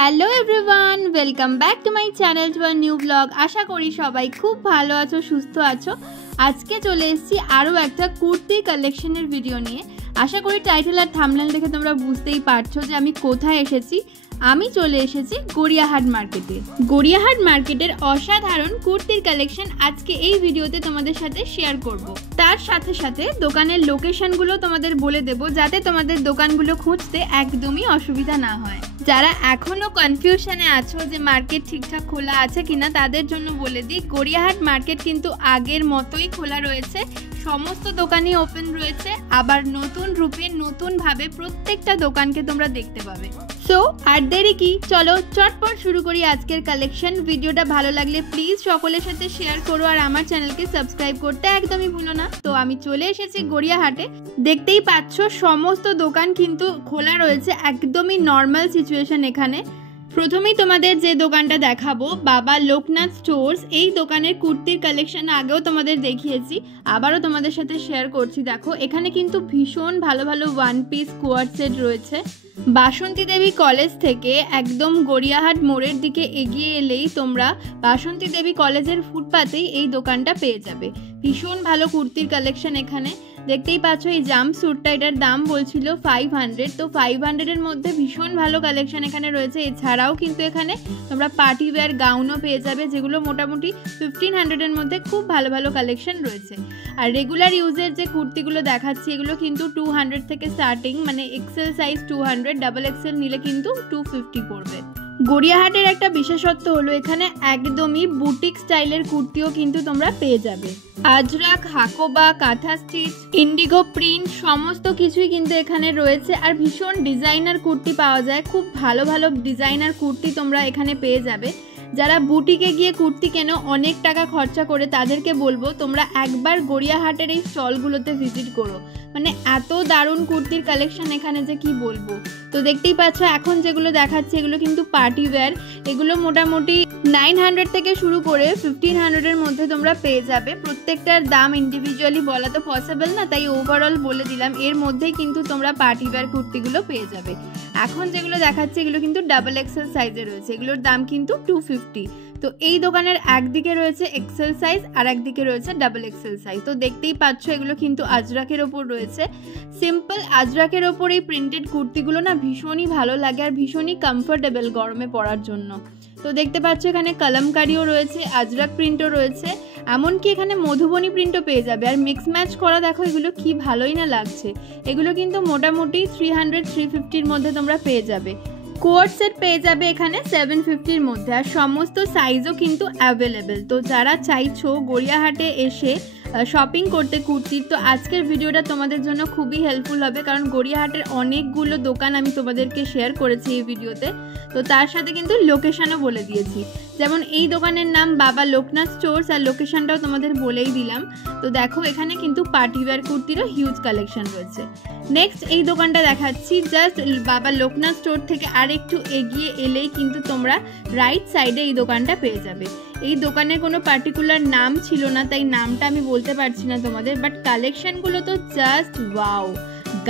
Hello everyone, welcome back to my channel to a new blog. আশা করি সবাই খুব ভালো আছো, সুস্থ আছো। আজকে চলে এসেছি আরও একটা কুর্তি কালেকশনের ভিডিও নিয়ে। আশা করি টাইটেল আর থাম্বনেল দেখে তোমরা বুঝতেই পারছো যে আমি কোথায় এসেছি। আমি চলে এসেছি গড়িয়াহাট মার্কেটে। গড়িয়াহাট মার্কেটের অসাধারণ কুর্তির কালেকশন আজকে এই ভিডিওতে তোমাদের সাথে শেয়ার করব। তার সাথে সাথে দোকানের লোকেশনগুলো তোমাদের বলে দেব, যাতে তোমাদের দোকানগুলো খুঁজতে একদমই অসুবিধা না হয়। যারা এখনো কনফিউশনে আছো যে মার্কেট ঠিকঠাক খোলা আছে কিনা, তাদের জন্য বলে দিই গড়িয়াহাট মার্কেট কিন্তু আগের মতোই খোলা রয়েছে। সমস্ত দোকানই ওপেন রয়েছে, আবার নতুন রূপে নতুনভাবে প্রত্যেকটা দোকানকে তোমরা দেখতে পাবে। সো আর দেরি কি, চলো চটপট শুরু করি আজকের কালেকশন। ভিডিওটা ভালো লাগলে প্লিজ সকলের সাথে শেয়ার করো, আর আমার চ্যানেলকে সাবস্ক্রাইব করতে একদমই ভুলো না। তো আমি চলে এসেছি গড়িয়াহাটে। দেখতেই পাচ্ছ সমস্ত দোকান কিন্তু খোলা রয়েছে, একদমই নর্মাল সিচুয়েশন এখানে। প্রথমেই তোমাদের যে দোকানটা দেখাবো, বাবা লোকনাথ স্টোর্স। এই দোকানের কুর্তির কালেকশন আগেও তোমাদের দেখিয়েছি, আবারও তোমাদের সাথে শেয়ার করছি। দেখো এখানে কিন্তু ভীষণ ভালো ভালো ওয়ান পিস কোয়ার্ড সেট রয়েছে। বাসন্তী দেবী কলেজ থেকে একদম গড়িয়াহাট মোড়ের দিকে এগিয়ে এলেই তোমরা বাসন্তী দেবী কলেজের ফুটপাতেই এই দোকানটা পেয়ে যাবে। ভীষণ ভালো কুর্তির কালেকশন এখানে। দেখতেই পাচ্ছ এই জাম্প স্যুটটা, এটার দাম বলছিল 500। তো 500-এর মধ্যে ভীষণ ভালো কালেকশন এখানে রয়েছে। এছাড়াও কিন্তু এখানে তোমরা পার্টি ওয়্যার গাউনও পেয়ে যাবে, যেগুলো মোটামুটি 1500-এর মধ্যে খুব ভালো ভালো কালেকশন রয়েছে। আর রেগুলার ইউজের যে কুর্তিগুলো দেখাচ্ছি, এগুলো কিন্তু 200 থেকে স্টার্টিং, মানে এক্সেল সাইজ 200, ডাবল এক্সেল নিলে কিন্তু 250 পড়বে। গড়িয়াহাটের একটা বিশেষত্ব হলো এখানে একদমই বুটিক স্টাইলের কুর্তিও কিন্তু তোমরা পেয়ে যাবে। আজরাক, হাকোবা, কাঁথা স্টিচ, ইন্ডিগো প্রিন্ট সমস্ত কিছুই কিন্তু এখানে রয়েছে। আর ভীষণ ডিজাইনার কুর্তি পাওয়া যায়, খুব ভালো ভালো ডিজাইনার কুর্তি তোমরা এখানে পেয়ে যাবে। যারা বুটিকে গিয়ে কুর্তি কেনো অনেক টাকা খরচা করে, তাদেরকে বলবো তোমরা একবার গড়িয়াহাটের এই স্টলগুলোতে ভিজিট করো। মানে এত দারুণ কুর্তির কালেকশন এখানে যে কি বলবো। তো দেখতেই পাচ্ছ এখন যেগুলো দেখাচ্ছে এগুলো কিন্তু পার্টি ওয়্যার। এগুলো মোটামুটি 900 থেকে শুরু করে 1500-এর মধ্যে তোমরা পেয়ে যাবে। প্রত্যেকটার দাম ইন্ডিভিজুয়ালি বলা তো পসিবল না, তাই ওভারঅল বলে দিলাম। এর মধ্যেই কিন্তু তোমরা পার্টি ওয়্যার কুর্তিগুলো পেয়ে যাবে। এখন যেগুলো দেখাচ্ছে এগুলো কিন্তু ডাবল এক্সেল সাইজে রয়েছে, এগুলোর দাম কিন্তু 250। তো এই দোকানের একদিকে রয়েছে এক্সেল সাইজ আর একদিকে রয়েছে ডাবল এক্সেল সাইজ। তো দেখতেই পাচ্ছ এগুলো কিন্তু আজরাকের ওপর রয়েছে। সিম্পল আজরাকের ওপর এই প্রিন্টেড কুর্তিগুলো না ভীষণই ভালো লাগে আর ভীষণই কমফোর্টেবল গরমে পরার জন্য। তো দেখতে পাচ্ছ এখানে কলমকারিও রয়েছে, আজরাক প্রিন্টও রয়েছে, এমনকি এখানে মধুবনী প্রিন্টও পেয়ে যাবে। আর মিক্স ম্যাচ করা দেখো এগুলো কি ভালোই না লাগছে। এগুলো কিন্তু মোটামুটি 300-350-এর মধ্যে তোমরা পেয়ে যাবে। কোয়ার্ড সেট পেয়ে যাবে এখানে 750-এর মধ্যে, আর সমস্ত সাইজও কিন্তু অ্যাভেলেবেল। তো যারা চাইছো গড়িয়াহাটে এসে শপিং করতে কুর্তির, তো আজকের ভিডিওটা তোমাদের জন্য খুবই হেল্পফুল হবে, কারণ গড়িয়াহাটের অনেকগুলো দোকান আমি তোমাদেরকে শেয়ার করেছি এই ভিডিওতে। তো তার সাথে কিন্তু লোকেশনও বলে দিয়েছি, যেমন এই দোকানের নাম বাবা লোকনাথ স্টোর্স, আর লোকেশনটাও তোমাদের বলেই দিলাম। তো দেখো এখানে কিন্তু পার্টি ওয়্যার কুর্তিরও হিউজ কালেকশন রয়েছে। নেক্সট এই দোকানটা দেখাচ্ছি, জাস্ট বাবা লোকনাথ স্টোর থেকে আর একটু এগিয়ে এলেই কিন্তু তোমরা রাইট সাইডে এই দোকানটা পেয়ে যাবে। এই দোকানের কোনো পার্টিকুলার নাম ছিল না, তাই নামটা আমি বলতে পারছি না তোমাদের, বাট কালেকশনগুলো তো জাস্ট ওয়াও।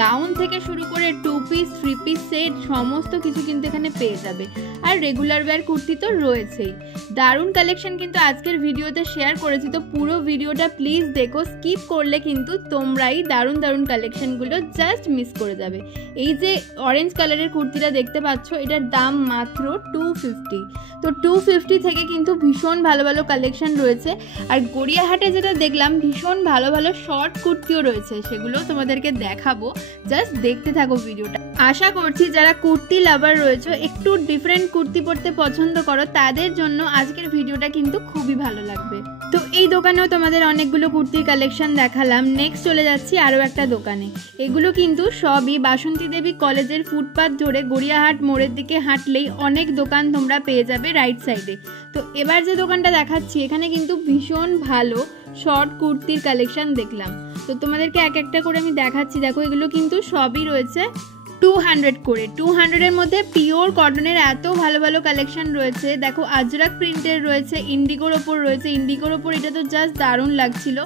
গাউন থেকে শুরু করে 2 পিস 3 পিস সেট সমস্ত কিছু কিন্তু এখানে পেয়ে যাবে। আর রেগুলার ওয়্যার কুর্তি তো রয়েছেই। দারুণ কালেকশন কিন্তু আজকের ভিডিওতে শেয়ার করেছি, তো পুরো ভিডিওটা প্লিজ দেখো। স্কিপ করলে কিন্তু তোমরাই দারুণ দারুণ কালেকশনগুলো জাস্ট মিস করে যাবে। এই যে অরেঞ্জ কালারের কুর্তিটা দেখতে পাচ্ছ, এটার দাম মাত্র 250। তো 250 থেকে কিন্তু ভীষণ ভালো ভালো কালেকশন রয়েছে। আর গড়িয়াহাটে যেটা দেখলাম ভীষণ ভালো ভালো শর্ট কুর্তিও রয়েছে, সেগুলো তোমাদেরকে দেখাবো, জাস্ট দেখতে থাকো ভিডিওটা। আশা করছি যারা কুর্তি লাভার রয়েছে, একটু ডিফারেন্ট কুর্তি পরতে পছন্দ করো, তাদের জন্য আজকের ভিডিওটা কিন্তু খুবই ভালো লাগবে। তো এই দোকানেও তোমাদের অনেকগুলো কুর্তির কালেকশন দেখালাম। নেক্সট চলে যাচ্ছি আরও একটা দোকানে। এগুলো কিন্তু সবই বাসন্তী দেবী কলেজের ফুটপাথ ধরে গড়িয়াহাট মোড়ের দিকে হাঁটলেই অনেক দোকান তোমরা পেয়ে যাবে রাইট সাইডে। তো এবার যে দোকানটা দেখাচ্ছি এখানে কিন্তু ভীষণ ভালো শর্ট কুর্তির কালেকশন দেখলাম। তো তোমাদেরকে এক একটা করে আমি দেখাচ্ছি। দেখো এগুলো কিন্তু সবই রয়েছে 200 করে। 200-এর মধ্যে পিওর কটনের এত ভালো ভালো কালেকশন রয়েছে। দেখো আজরাক প্রিন্টের রয়েছে, ইন্ডিগোর ওপর রয়েছে। ইন্ডিগোর ওপর এটা তো জাস্ট দারুণ লাগছিল।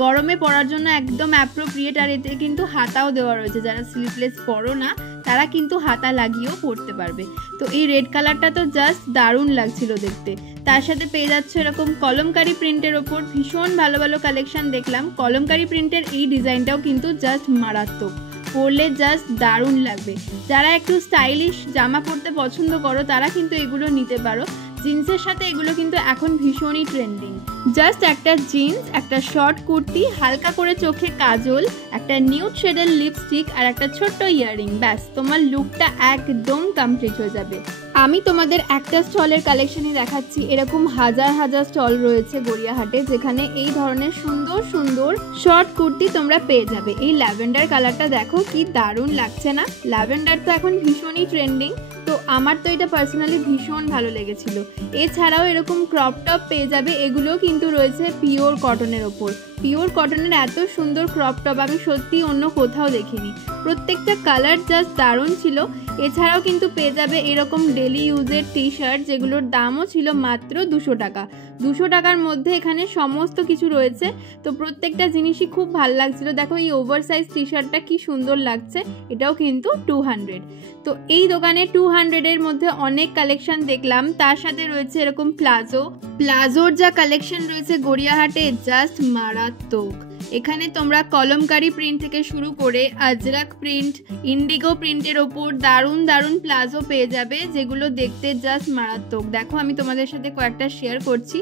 গরমে পরার জন্য একদম অ্যাপ্রোপ্রিয়েট। আর এতে কিন্তু হাতাও দেওয়া রয়েছে, যারা স্লিভলেস পরো না তারা কিন্তু হাতা লাগিয়েও পরতে পারবে। তো এই রেড কালারটা তো জাস্ট দারুণ লাগছিল দেখতে। তার সাথে পেয়ে যাচ্ছে এরকম কলমকারি প্রিন্টের ওপর ভীষণ ভালো ভালো কালেকশন দেখলাম। কলমকারি প্রিন্টের এই ডিজাইনটাও কিন্তু জাস্ট মারাত্মক, পরলে জাস্ট দারুণ লাগবে। যারা একটু স্টাইলিশ জামা পরতে পছন্দ করো তারা কিন্তু এগুলো নিতে পারো। জিন্সের সাথে এগুলো কিন্তু এখন ভীষণই ট্রেন্ডিং। জাস্ট একটা জিন্স, একটা শর্ট কুর্তি, হালকা করে চোখে কাজল, একটা নিউড শেডের লিপস্টিক আর একটা ছোট্ট ইয়াররিং, ব্যাস তোমার লুকটা একদম কমপ্লিট হয়ে যাবে। আমি তোমাদের একটা স্টলের কালেকশনই দেখাচ্ছি। এরকম হাজার হাজার স্টল রয়েছে গড়িয়াহাটে, যেখানে এই ধরনের সুন্দর সুন্দর শর্ট কুর্তি তোমরা পেয়ে যাবে। এই ল্যাভেন্ডার কালারটা দেখো কি দারুণ লাগছে না? ল্যাভেন্ডার তো এখন ভীষণই ট্রেন্ডিং, তো আমার তো এটা পার্সোনালি ভীষণ ভালো লেগেছিল। এছাড়াও এরকম ক্রপ টপ পেয়ে যাবে, এগুলোও কিন্তু রয়েছে পিওর কটনের ওপর। পিওর কটনের এত সুন্দর ক্রপ টপ আমি সত্যি অন্য কোথাও দেখিনি। প্রত্যেকটা কালার জাস্ট দারুণ ছিল। এছাড়াও কিন্তু পেয়ে যাবে এরকম ডেলি ইউজের টি শার্ট, যেগুলোর দামও ছিল মাত্র 200 টাকা। 200 টাকার মধ্যে এখানে সমস্ত কিছু রয়েছে। তো প্রত্যেকটা জিনিসই খুব ভালো লাগছিল। দেখো এই ওভার সাইজ টি শার্টটা কি সুন্দর লাগছে, এটাও কিন্তু 200। তো এই দোকানে 200-এর মধ্যে অনেক কালেকশন দেখলাম। তার সাথে রয়েছে এরকম প্লাজোর যা কালেকশন রয়েছে গড়িয়াহাটে জাস্ট মারাত্মক। এখানে তোমরা কলমকারি প্রিন্ট থেকে শুরু করে আজরাক প্রিন্ট, ইন্ডিগো প্রিন্টের ওপর দারুণ দারুণ প্লাজো পেয়ে যাবে, যেগুলো দেখতে জাস্ট মারাত্মক। দেখো আমি তোমাদের সাথে কয়েকটা শেয়ার করছি।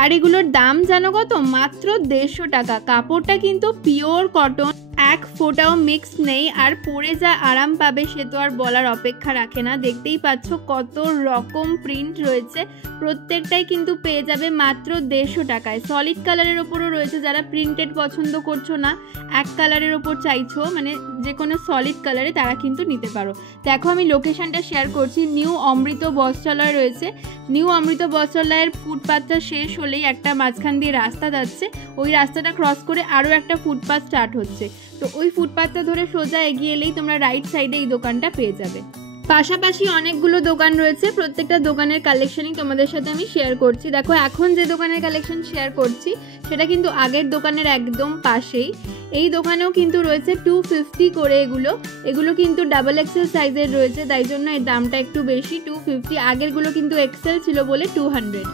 আর এগুলোর দাম জানো কত? মাত্র 150 টাকা। কাপড়টা কিন্তু পিওর কটন, এক ফোঁটাও মিক্স নেই। আর পরে যা আরাম পাবে সে তো আর বলার অপেক্ষা রাখে না। দেখতেই পাচ্ছ কত রকম প্রিন্ট রয়েছে, প্রত্যেকটাই কিন্তু পেয়ে যাবে মাত্র 150 টাকায়। সলিড কালারের ওপরও রয়েছে, যারা প্রিন্টেড পছন্দ করছো না, এক কালারের ওপর চাইছো, মানে যে কোনো সলিড কালারে, তারা কিন্তু নিতে পারো। দেখো আমি লোকেশনটা শেয়ার করছি। নিউ অমৃত বস্ত্রালয় রয়েছে। নিউ অমৃত বস্ত্রালয়ের ফুটপাথটা শেষ হলেই একটা মাঝখান দিয়ে রাস্তা যাচ্ছে, ওই রাস্তাটা ক্রস করে আরও একটা ফুটপাথ স্টার্ট হচ্ছে। তো ওই ফুটপাথটা ধরে সোজা এগিয়ে এলেই তোমরা রাইট সাইডে এই দোকানটা পেয়ে যাবে। পাশাপাশি অনেকগুলো দোকান রয়েছে, প্রত্যেকটা দোকানের কালেকশনই তোমাদের সাথে আমি শেয়ার করছি। দেখো এখন যে দোকানের কালেকশন শেয়ার করছি সেটা কিন্তু আগের দোকানের একদম পাশেই। এই দোকানেও কিন্তু রয়েছে 250 করে এগুলো কিন্তু ডাবল এক্সেল সাইজের রয়েছে, তাই জন্য এর দামটা একটু বেশি, 250। আগেরগুলো কিন্তু এক্সেল ছিল বলে 200।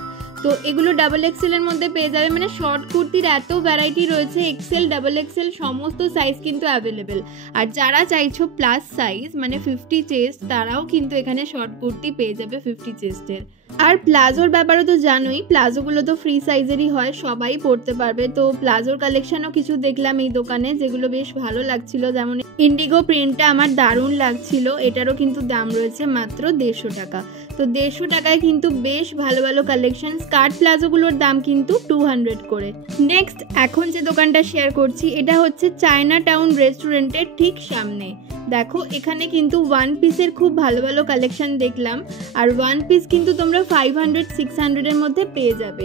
তো এগুলো ডাবল এক্সেলের মধ্যে পেয়ে যাবে। মানে শর্ট কুর্তির এত ভ্যারাইটি রয়েছে, এক্সেল ডাবল এক্সেল সমস্ত সাইজ কিন্তু অ্যাভেলেবেল। আর যারা চাইছো প্লাস সাইজ মানে 50 চেস্ট, তারাও কিন্তু এখানে শর্ট কুর্তি পেয়ে যাবে 50 চেস্টের। আর প্লাজোর ব্যাপারে তো জানোই, প্লাজোগুলো তো ফ্রি সাইজেরই হয়, সবাই পরতে পারবে। তো প্লাজোর কালেকশনও কিছু দেখলাম এই দোকানে, যেগুলো বেশ ভালো লাগছিল। যেমন ইন্ডিগো প্রিন্টটা আমার দারুণ লাগছিল, এটারও কিন্তু দাম রয়েছে মাত্র 150 টাকা। তো 150 টাকায় কিন্তু বেশ ভালো ভালো কালেকশন। স্কার্ট প্লাজোগুলোর দাম কিন্তু 200 করে। নেক্সট এখন যে দোকানটা শেয়ার করছি এটা হচ্ছে চায়না টাউন রেস্টুরেন্টের ঠিক সামনে। দেখো এখানে কিন্তু ওয়ান পিসের খুব ভালো ভালো কালেকশন দেখলাম। আর ওয়ান পিস কিন্তু তোমরা 500-600-এর মধ্যে পেয়ে যাবে।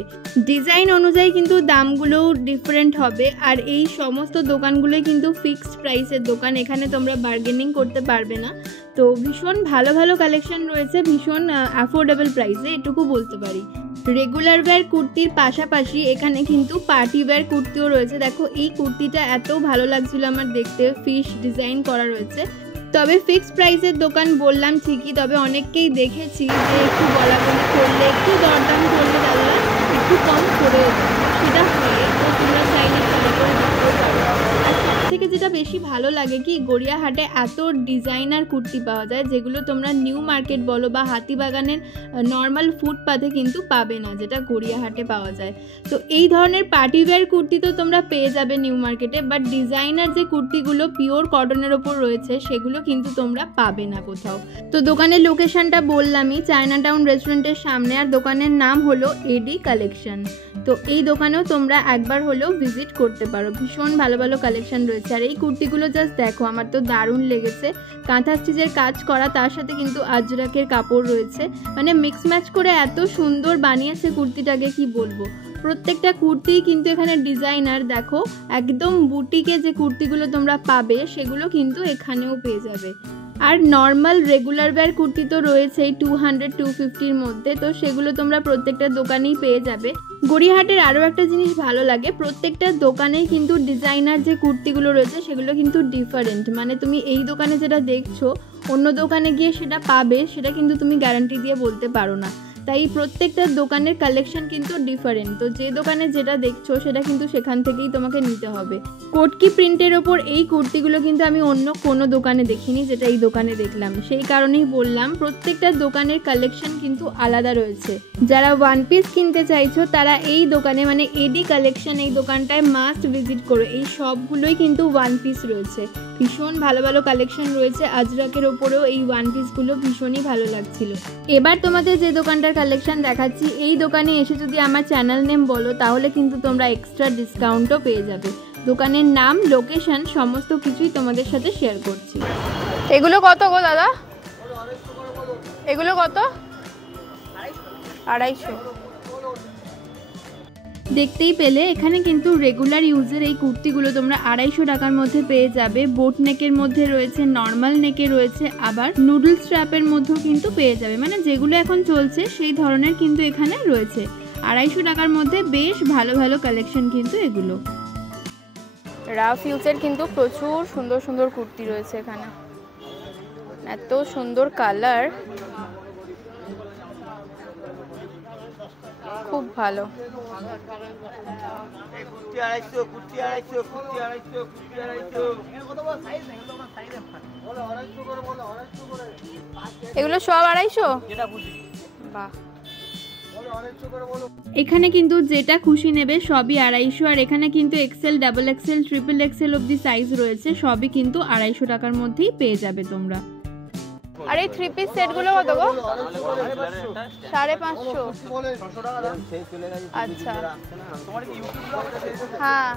ডিজাইন অনুযায়ী কিন্তু দামগুলো ডিফারেন্ট হবে। আর এই সমস্ত দোকানগুলোই কিন্তু ফিক্সড প্রাইসের দোকান, এখানে তোমরা বার্গেনিং করতে পারবে না। তো ভীষণ ভালো ভালো কালেকশন রয়েছে, ভীষণ অ্যাফোর্ডেবল প্রাইসে, এটুকু বলতে পারি। রেগুলার ওয়্যার কুর্তির পাশাপাশি এখানে কিন্তু পার্টি ওয়্যার কুর্তিও রয়েছে। দেখো এই কুর্তিটা এত ভালো লাগছিল আমার দেখতে, ফিশ ডিজাইন করা রয়েছে। তবে ফিক্সড প্রাইসের দোকান বললাম ঠিকই, তবে অনেককেই দেখেছি যে একটু বলাবলি করলে, একটু দরদাম করলে দাদা একটু কম করে সেটা হয়। তো তোমরা চাইলে থেকে যেটা বেশি ভালো লাগে কি, গড়িয়াহাটে এত ডিজাইনার কুর্তি পাওয়া যায়, যেগুলো তোমরা নিউ মার্কেট বলো বা হাতিবাগানের নর্মাল ফুটপাথে কিন্তু পাবে না, যেটা গড়িয়াহাটে পাওয়া যায়। তো এই ধরনের পার্টি ওয়্যার কুর্তি তো তোমরা পেয়ে যাবে নিউ মার্কেটে, বাট ডিজাইনার যে কুর্তিগুলো পিওর কটনের ওপর রয়েছে সেগুলো কিন্তু তোমরা পাবে না কোথাও। তো দোকানের লোকেশনটা বললামই, চায়না টাউন রেস্টুরেন্টের সামনে। আর দোকানের নাম হলো এডি কালেকশন। তো এই দোকানেও তোমরা একবার হলেও ভিজিট করতে পারো, ভীষণ ভালো ভালো কালেকশন রয়েছে। আর এই কুর্তিগুলো জাস্ট দেখো, আমার তো দারুণ লেগেছে। কাঁথা স্টিচের কাজ করা, তার সাথে কিন্তু আজরাকের কাপড় রয়েছে, মানে মিক্স ম্যাচ করে এত সুন্দর বানিয়েছে কুর্তিটাকে, কি বলবো। প্রত্যেকটা কুর্তিই কিন্তু এখানে ডিজাইনার। দেখো একদম বুটিকে যে কুর্তিগুলো তোমরা পাবে সেগুলো কিন্তু এখানেও পেয়ে যাবে। আর নর্মাল রেগুলার ওয়্যার কুর্তি তো রয়েছেই 200-250-র মধ্যে, তো সেগুলো তোমরা প্রত্যেকটা দোকানেই পেয়ে যাবে। গড়িয়াহাটের আরও একটা জিনিস ভালো লাগে, প্রত্যেকটা দোকানেই কিন্তু ডিজাইনার যে কুর্তিগুলো রয়েছে সেগুলো কিন্তু ডিফারেন্ট। মানে তুমি এই দোকানে যেটা দেখছো অন্য দোকানে গিয়ে সেটা পাবে সেটা কিন্তু তুমি গ্যারান্টি দিয়ে বলতে পারো না। তাই প্রত্যেকটা দোকানের কালেকশন কিন্তু ডিফারেন্ট। তো যে দোকানে যেটা দেখছো সেটা কিন্তু সেখান থেকেই তোমাকে নিতে হবে। কোটকি প্রিন্টের ওপর এই কুর্তিগুলো কিন্তু আমি অন্য কোনো দোকানে দেখিনি, যেটা এই দোকানে দেখলাম। সেই কারণেই বললাম প্রত্যেকটা দোকানের কালেকশন কিন্তু আলাদা রয়েছে। যারা ওয়ান পিস কিনতে চাইছো তারা এই দোকানে মানে এডি কালেকশন এই দোকানটায় মাস্ট ভিজিট করো। এই সবগুলোই কিন্তু ওয়ান পিস রয়েছে, ভীষণ ভালো ভালো কালেকশন রয়েছে। আজরাকের ওপরেও এই ওয়ান পিসগুলো ভীষণই ভালো লাগছিল। এবার তোমাদের যে দোকানটার কালেকশন দেখাচ্ছি, এই দোকানে এসে যদি আমার চ্যানেল নেম বলো তাহলে কিন্তু তোমরা এক্সট্রা ডিসকাউন্টও পেয়ে যাবে। দোকানের নাম, লোকেশন সমস্ত কিছুই তোমাদের সাথে শেয়ার করছি। এগুলো কত গো দাদা? এগুলো কত? 250। দেখতেই পেলে এখানে কিন্তু রেগুলার ইউজের এই কুর্তিগুলো তোমরা 250 টাকার মধ্যে পেয়ে যাবে। বোট নেকের মধ্যে রয়েছে, নর্মাল নেকে রয়েছে, আবার নুডল স্ট্র্যাপের মধ্যেও কিন্তু পেয়ে যাবে। মানে যেগুলো এখন চলছে সেই ধরনের কিন্তু এখানে রয়েছে। 250 টাকার মধ্যে বেশ ভালো ভালো কালেকশন কিন্তু এগুলো। রাফ ইউজের কিন্তু প্রচুর সুন্দর সুন্দর কুর্তি রয়েছে এখানে, এত সুন্দর কালার, খুব ভালো। এগুলো সব 250? বাহ। এখানে কিন্তু যেটা খুশি নেবে সবই 250। আর এখানে কিন্তু XL, double XL, triple XL অবধি সাইজ রয়েছে, সবই কিন্তু 250 টাকার মধ্যেই পেয়ে যাবে তোমরা। আর এই 3 পিস সেটগুলো কত গো? 550। আচ্ছা হ্যাঁ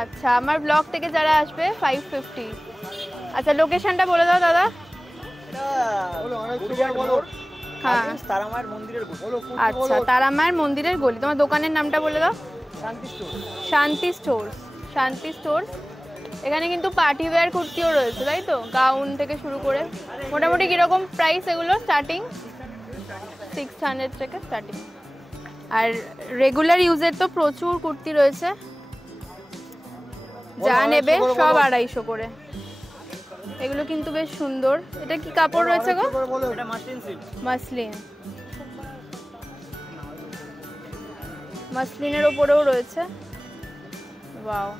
আচ্ছা, আমার ব্লগ থেকে যারা আসবে 550। আচ্ছা লোকেশনটা বলে দাও দাদা। হ্যাঁ আচ্ছা, তারামায়ের মন্দিরের গলি। তোমার দোকানের নামটা বলে দাও। শান্তি স্টোর্স। শান্তি স্টোর্স। এখানে কিন্তু পার্টি ওয়্যার কুর্তিও রয়েছে, তাই তো? গাউন থেকে শুরু করে মোটামুটি কিরকম প্রাইস এগুলো? স্টার্টিং 600 থেকে স্টার্টিং। আর রেগুলার ইউজের তো প্রচুর কুর্তি রয়েছে, যা নেবে সব 250 করে। এগুলো কিন্তু বেশ সুন্দর। এটা কি কাপড় রয়েছে গো? এটা মাসলিন সিল্ক। মাসলিন, মাসলিনের উপরেও রয়েছে। ওয়াও।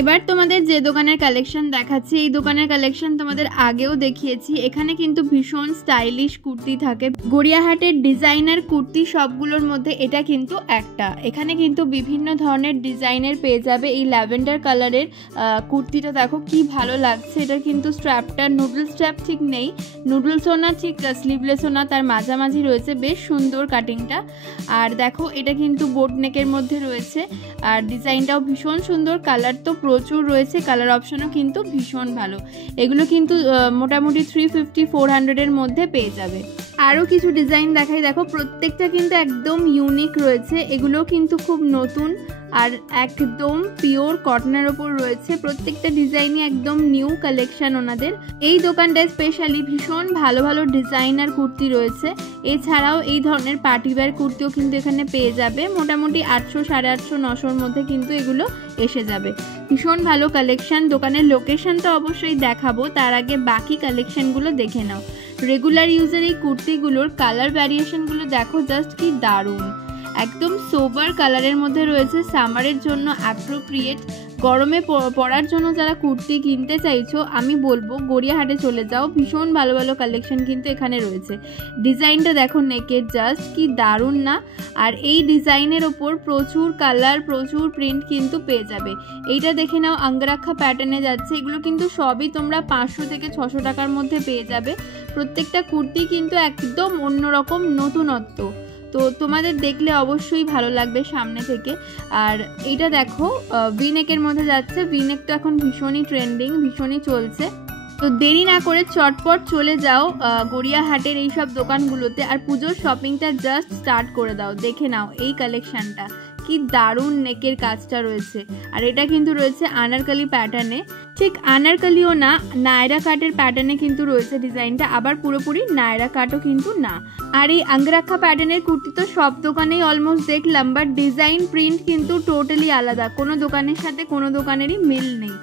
এবার তোমাদের যে দোকানের কালেকশন দেখাচ্ছি, এই দোকানের কালেকশন তোমাদের আগেও দেখিয়েছি। এখানে কিন্তু ভীষণ স্টাইলিশ কুর্তি থাকে। গড়িয়াহাটের ডিজাইনার কুর্তি সবগুলোর মধ্যে এটা কিন্তু একটা। এখানে কিন্তু বিভিন্ন ধরনের ডিজাইনের পেয়ে যাবে। এই ল্যাভেন্ডার কালারের কুর্তিটা দেখো কি ভালো লাগছে। এটা কিন্তু স্ট্র্যাপটা নুডল স্ট্র্যাপ ঠিক নেই, নুডলসও না ঠিক স্লিভলেসও না, তার মাঝামাঝি রয়েছে। বেশ সুন্দর কাটিংটা। আর দেখো এটা কিন্তু বোট নেকের মধ্যে রয়েছে, আর ডিজাইনটাও ভীষণ সুন্দর। কালার তো প্রচুর রয়েছে, কালার অপশনও কিন্তু ভীষণ ভালো। এগুলো কিন্তু মোটামুটি 350-400 এর মধ্যে পেয়ে যাবে। আরও কিছু ডিজাইন দেখাই, দেখো প্রত্যেকটা কিন্তু একদম ইউনিক রয়েছে। এগুলো কিন্তু খুব নতুন আর একদম পিওর কটনের ওপর রয়েছে। প্রত্যেকটা ডিজাইনই একদম নিউ কালেকশন ওনাদের। এই দোকানটায় স্পেশালি ভীষণ ভালো ভালো ডিজাইনার কুর্তি রয়েছে। এছাড়াও এই ধরনের পার্টিওয়্যার কুর্তিও কিন্তু এখানে পেয়ে যাবে। মোটামুটি 800, 850, 900-র মধ্যে কিন্তু এগুলো এসে যাবে। ভীষণ ভালো কালেকশন। দোকানের লোকেশনটা অবশ্যই দেখাবো, তার আগে বাকি কালেকশনগুলো দেখে নাও। রেগুলার ইউজের এই কুর্তিগুলোর কালার ভ্যারিয়েশনগুলো দেখো, জাস্ট কি দারুণ। একদম সোবার কালারের মধ্যে রয়েছে, সামারের জন্য অ্যাপ্রোপ্রিয়েট। গরমে পরার জন্য যারা কুর্তি কিনতে চাইছো আমি বলবো গড়িয়াহাটে চলে যাও, ভীষণ ভালো ভালো কালেকশন কিন্তু এখানে রয়েছে। ডিজাইনটা দেখো নেকের, জাস্ট কি দারুণ না? আর এই ডিজাইনের ওপর প্রচুর কালার, প্রচুর প্রিন্ট কিন্তু পেয়ে যাবে। এইটা দেখে নাও, আঙ্গরাক্ষা প্যাটার্নে যাচ্ছে। এগুলো কিন্তু সবই তোমরা 500 থেকে 600 টাকার মধ্যে পেয়ে যাবে। প্রত্যেকটা কুর্তি কিন্তু একদম অন্যরকম নতুনত্ব। তো তোমাদের দেখলে অবশ্যই ভালো লাগবে সামনে থেকে। আর এইটা দেখো ভিনেকের মধ্যে যাচ্ছে। ভিনেক তো এখন ভীষণই ট্রেন্ডিং, ভীষণই চলছে। তো দেরি না করে চটপট চলে যাও গড়িয়াহাটের এইসব দোকানগুলোতে, আর পুজোর শপিংটা জাস্ট স্টার্ট করে দাও। দেখে নাও এই কালেকশনটা কি দারুণ নেকের কাজটা রয়েছে। আর এটা কিন্তু রয়েছে আনারকলি প্যাটার্নে, ঠিক আনারকলিও না, নায়রা কাটের প্যাটার্নে কিন্তু রয়েছে ডিজাইনটা, আবার পুরোপুরি নায়রা কাটও কিন্তু না। আর এই আঙ্গরাক্ষা প্যাটার্নের কুর্তি তো সব দোকানেই অলমোস্ট দেখলাম, বাট ডিজাইন প্রিন্ট কিন্তু টোটালি আলাদা, কোনো দোকানের সাথে কোনো দোকানেরই মিল নেই।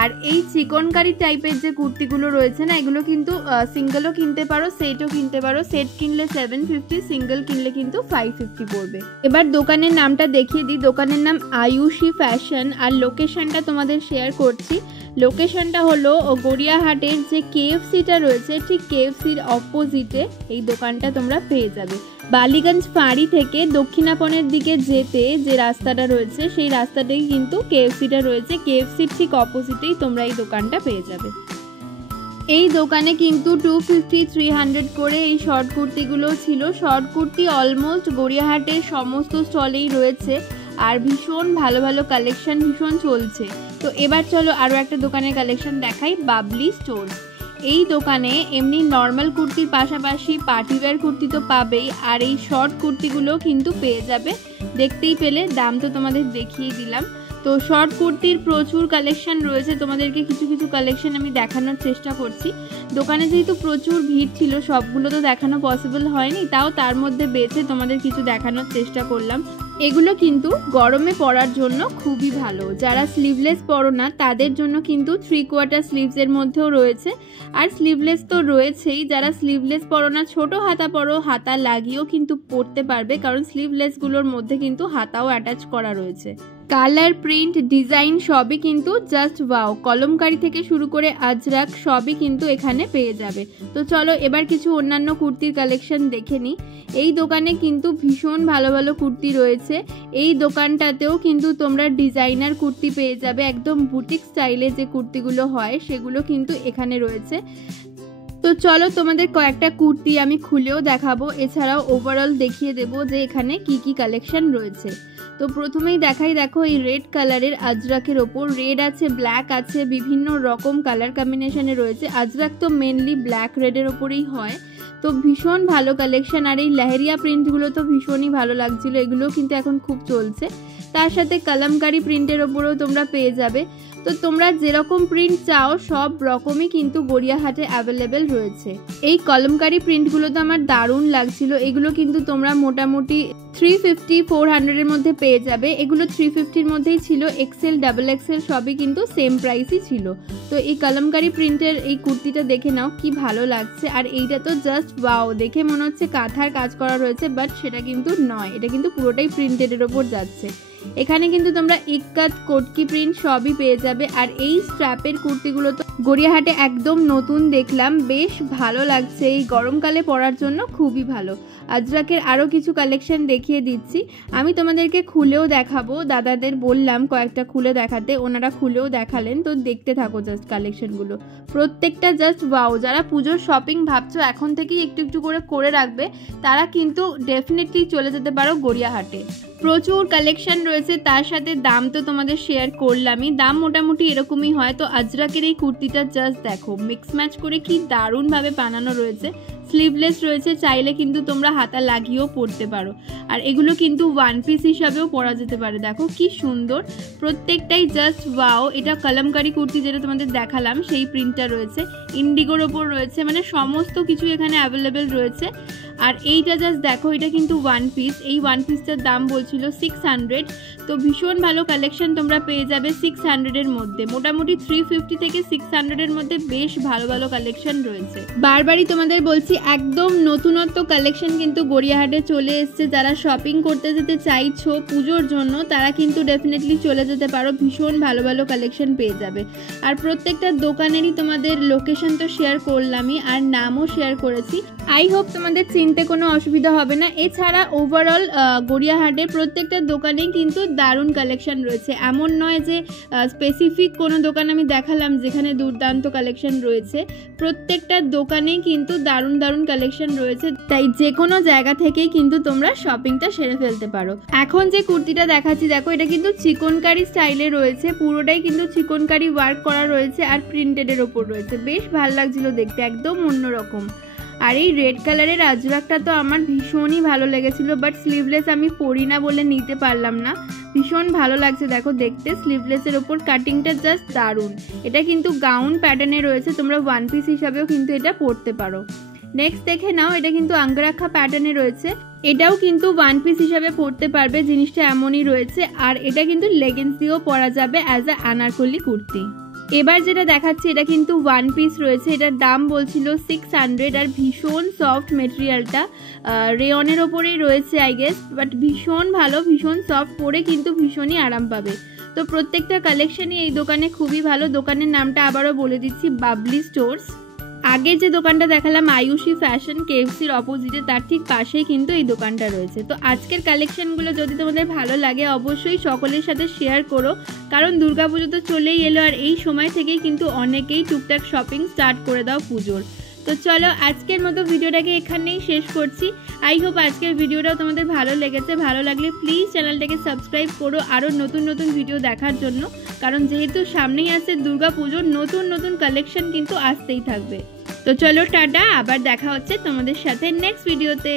আর এই চিকনকারি টাইপের যে কুর্তিগুলো রয়েছে না, এগুলো কিন্তু সিঙ্গেলও কিনতে পারো, সেটও কিনতে পারো। সেট কিনলে 750, সিঙ্গেল কিনলে কিন্তু 550 পড়বে। এবার দোকানের নামটা দেখিয়ে দিই, দোকানের নাম আয়ুষী ফ্যাশন। আর লোকেশনটা তোমাদের শেয়ার করছি। লোকেশনটা হলো গড়িয়াহাটের যে কেএফসিটা রয়েছে, ঠিক কেএফসির অপোজিটে এই দোকানটা তোমরা পেয়ে যাবে। বালিগঞ্জ ফাঁড়ি থেকে দক্ষিণাপনের দিকে যেতে যে রাস্তাটা রয়েছে, সেই রাস্তাটাই কিন্তু কেএফসিটা রয়েছে। কেএফসির ঠিক অপোজিটেই তোমরা এই দোকানটা পেয়ে যাবে। এই দোকানে কিন্তু 250-300 করে এই শর্ট কুর্তিগুলো ছিল। শর্ট কুর্তি অলমোস্ট গড়িয়াহাটের সমস্ত স্টলেই রয়েছে, আর ভীষণ ভালো ভালো কালেকশন ভীষণ চলছে। তো এবার চলো আরও একটা দোকানের কালেকশন দেখাই, বাবলি স্টোরস। এই দোকানে এমনি নর্মাল কুর্তির পাশাপাশি পার্টিওয়্যার কুর্তি তো পাবেই, আর এই শর্ট কুর্তিগুলো কিন্তু পেয়ে যাবে। দেখতেই পেলে, দাম তো তোমাদের দেখিয়ে দিলাম। তো শর্ট কুর্তির প্রচুর কালেকশন রয়েছে, তোমাদেরকে কিছু কিছু কালেকশন আমি দেখানোর চেষ্টা করছি। দোকানে যেহেতু প্রচুর ভিড় ছিল, সবগুলো তো দেখানো পসিবল হয়নি, তাও তার মধ্যে বেছে তোমাদের কিছু দেখানোর চেষ্টা করলাম। এগুলো কিন্তু গরমে পরার জন্য খুবই ভালো। যারা স্লিভলেস পরো না তাদের জন্য কিন্তু 3/4 স্লিভসের মধ্যেও রয়েছে, আর স্লিভলেস তো রয়েছেই। যারা স্লিভলেস পরো না, ছোট হাতা পরো, হাতা লাগিয়েও কিন্তু পরতে পারবে, কারণ স্লিভলেসগুলোর মধ্যে কিন্তু হাতাও অ্যাটাচ করা রয়েছে। কালার, প্রিন্ট, ডিজাইন সবই কিন্তু জাস্ট ওয়াও। কলমকারি থেকে শুরু করে আজরাক সবই কিন্তু এখানে পেয়ে যাবে। তো চলো এবার কিছু অন্যান্য কুর্তির কালেকশন দেখে নিই। এই দোকানে কিন্তু ভীষণ ভালো ভালো কুর্তি রয়েছে। এই দোকানটাতেও কিন্তু তোমরা ডিজাইনার কুর্তি পেয়ে যাবে, একদম বুটিক স্টাইলে যে কুর্তিগুলো হয় সেগুলো কিন্তু এখানে রয়েছে। তো চলো তোমাদের কয়েকটা কুর্তি আমি খুলেও দেখাবো, এছাড়াও ওভারঅল দেখিয়ে দেবো যে এখানে কি কি কালেকশন রয়েছে। তো প্রথমেই দেখাই, দেখো এই রেড কালারের আজরাকের ওপর, রেড আছে, ব্ল্যাক আছে, বিভিন্ন রকম কালার কম্বিনেশনে রয়েছে। আজরাক তো মেনলি ব্ল্যাক রেডের ওপরেই হয়, তো ভীষণ ভালো কালেকশন। আর এই লেহেরিয়া প্রিন্টগুলো তো ভীষণই ভালো লাগছিল, এগুলো কিন্তু এখন খুব চলছে। তার সাথে কলমকারি প্রিন্টের ওপরেও তোমরা পেয়ে যাবে। তো তোমরা যেরকম প্রিন্ট চাও সব রকমই কিন্তু গড়িয়াহাটে অ্যাভেলেবেল রয়েছে। এই কলমকারি প্রিন্টগুলো তো আমার দারুণ লাগছিল। এগুলো কিন্তু তোমরা মোটামুটি 350-400 মধ্যে পেয়ে যাবে। এগুলো 350-র মধ্যেই ছিল, এক্সেল, ডাবল এক্সেল সবই কিন্তু সেম প্রাইসই ছিল। তো এই কলমকারি প্রিন্টের এই কুর্তিটা দেখে নাও, কি ভালো লাগছে। আর এইটা তো জাস্ট ওয়াও, দেখে মনে হচ্ছে কাঁথার কাজ করা রয়েছে, বাট সেটা কিন্তু নয়, এটা কিন্তু পুরোটাই প্রিন্টেডের ওপর যাচ্ছে। এখানে কিন্তু তোমরা ইক্কাত, কোটকি প্রিন্ট সবই পেয়ে যাবে। আর এই স্ট্র্যাপের কুর্তিগুলো তো গড়িয়াহাটে একদম নতুন দেখলাম, বেশ ভালো লাগছে, এই গরমকালে পরার জন্য খুবই ভালো। আজরাকের আরও কিছু কালেকশন দেখিয়ে দিচ্ছি, আমি তোমাদেরকে খুলেও দেখাবো। দাদাদের বললাম কয়েকটা খুলে দেখাতে, ওনারা খুলেও দেখালেন। তো দেখতে থাকো জাস্ট কালেকশনগুলো, প্রত্যেকটা জাস্ট ওয়াও। যারা পুজোর শপিং ভাবছো এখন থেকেই একটু একটু করে রাখবে, তারা কিন্তু ডেফিনেটলি চলে যেতে পারো গড়িয়াহাটে। প্রচুর কালেকশন রয়েছে, তার সাথে দাম তো তোমাদের শেয়ার করলামই, দাম মোটামুটি এরকমই হয়। তো আজরাকের এই কুর্তিটা জাস্ট দেখো, মিক্স ম্যাচ করে কি দারুণভাবে বানানো রয়েছে। স্লিভলেস রয়েছে, চাইলে কিন্তু তোমরা হাতা লাগিয়েও পরতে পারো। আর এগুলো কিন্তু ওয়ান পিস হিসাবেও পরা যেতে পারে, দেখো কি সুন্দর, প্রত্যেকটাই জাস্ট ওয়াও। এটা কলমকারি কুর্তি যেটা তোমাদের দেখালাম সেই প্রিন্টটা রয়েছে, ইন্ডিগোর ওপর রয়েছে, মানে সমস্ত কিছু এখানে অ্যাভেলেবেল রয়েছে। আর এইটা জাস্ট দেখো, এটা কিন্তু ওয়ান পিস। এই ওয়ান পিসটার দাম বলছিল 600। তো ভীষণ ভালো কালেকশন তোমরা পেয়ে যাবে 600-এর মধ্যে। মোটামুটি 350 থেকে 600-এর মধ্যে বেশ ভালো ভালো কালেকশন রয়েছে। বারবারই তোমাদের বলছি, একদম নতুনত্ব কালেকশন কিন্তু গড়িয়াহাটে চলে এসছে। যারা শপিং করতে যেতে চাইছো পুজোর জন্য, তারা কিন্তু ডেফিনেটলি চলে যেতে পারো, ভীষণ ভালো ভালো কালেকশন পেয়ে যাবে। আর প্রত্যেকটা দোকানেরই তোমাদের লোকেশন তো শেয়ার করলামই, আর নামও শেয়ার করেছি। আই হোপ তোমাদের চিনতে কোনো অসুবিধা হবে না। এছাড়া ওভারঅল গড়িয়াহাটের প্রত্যেকটা দোকানেই কিন্তু দারুণ কালেকশন রয়েছে। এমন নয় যে স্পেসিফিক কোনো দোকান আমি দেখালাম যেখানে দুর্দান্ত কালেকশন রয়েছে, প্রত্যেকটা দোকানেই কিন্তু দারুণ দারুণ কালেকশন রয়েছে। তাই যে কোনো জায়গা থেকেই কিন্তু তোমরা শপিংটা সেরে ফেলতে পারো। এখন যে কুর্তিটা দেখাচ্ছি দেখো, এটা কিন্তু চিকনকারি স্টাইলে রয়েছে, পুরোটাই কিন্তু চিকনকারি ওয়ার্ক করা রয়েছে আর প্রিন্টেডের ওপর রয়েছে। বেশ ভালো লাগছিল দেখতে, একদম অন্যরকম। আর এই রেড কালারের আজরাকটা তো আমার ভীষণই ভালো লেগেছিল, বাট স্লিভলেস আমি পরি না বলে নিতে পারলাম না। ভীষণ ভালো লাগছে দেখো দেখতে, স্লিভলেসের ওপর কাটিংটা জাস্ট দারুণ। এটা কিন্তু গাউন প্যাটার্নে রয়েছে, তোমরা ওয়ান পিস হিসাবেও কিন্তু এটা পরতে পারো। নেক্সট দেখে নাও, এটা কিন্তু আঙ্গরাখা প্যাটার্নে রয়েছে, এটাও কিন্তু ওয়ান পিস হিসাবে পরতে পারবে, জিনিসটা এমনই রয়েছে। আর এটা কিন্তু লেগিংস দিয়েও পরা যাবে অ্যাজ আ আনারকলি কুর্তি। এবার যেটা দেখাচ্ছি এটা কিন্তু ওয়ান পিস রয়েছে, এটার দাম বলছিল 600। আর ভীষণ সফট মেটেরিয়ালটা, রেয়নের ওপরেই রয়েছে আই গেস, বাট ভীষণ ভালো, ভীষণ সফট, পরে কিন্তু ভীষণই আরাম পাবে। তো প্রত্যেকটা কালেকশনই এই দোকানে খুবই ভালো। দোকানের নামটা আবারও বলে দিচ্ছি, বাবলি স্টোর্স। আগে যে দোকানটা দেখালাম আয়ুষী ফ্যাশন কেএফসির অপোজিটে, তার ঠিক পাশেই কিন্তু এই দোকানটা রয়েছে। তো আজকের কালেকশনগুলো যদি তোমাদের ভালো লাগে অবশ্যই সকলের সাথে শেয়ার করো, কারণ দুর্গাপুজো তো চলেই এলো, আর এই সময় থেকেই কিন্তু অনেকেই টুকটাক শপিং স্টার্ট করে দাও পুজোর। তো চলো আজকের মতো ভিডিওটাকে এখানেই শেষ করছি। আই হোপ আজকের ভিডিওটাও তোমাদের ভালো লেগেছে। ভালো লাগলে প্লিজ চ্যানেলটাকে সাবস্ক্রাইব করো আরও নতুন নতুন ভিডিও দেখার জন্য, কারণ যেহেতু সামনেই আছে দুর্গাপুজোর, নতুন নতুন কালেকশন কিন্তু আসতেই থাকবে। তো চলো টাটা, আবার দেখা হচ্ছে তোমাদের সাথে নেক্সট ভিডিওতে।